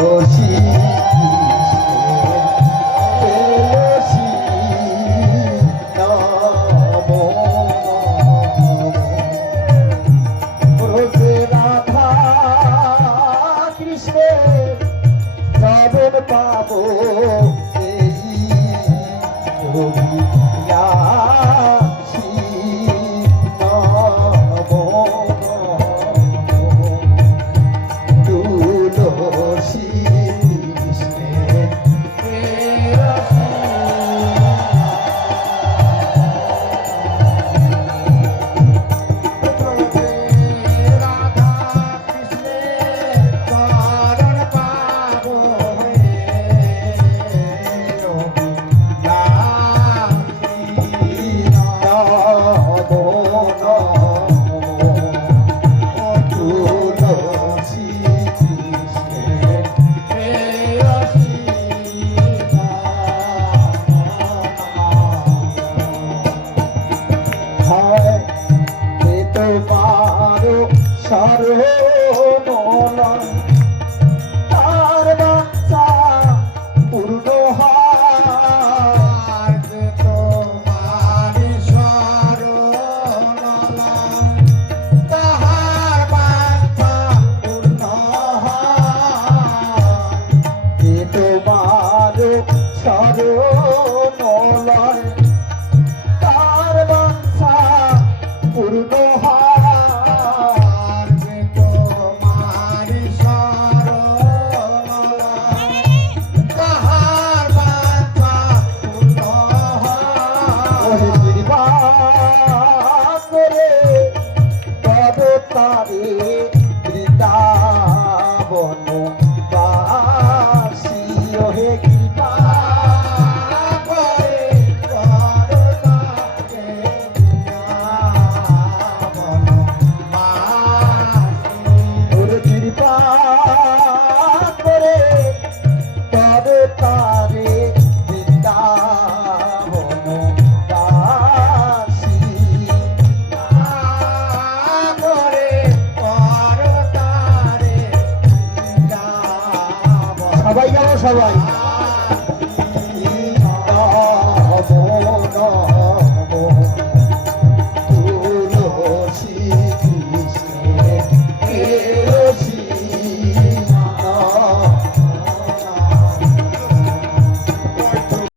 খুশি আমি ফিরবা করে তবে তারে বৃন্দাবন বাসি হে কৃপা কৃপা করে তবে তারে সবাই গেল সবাই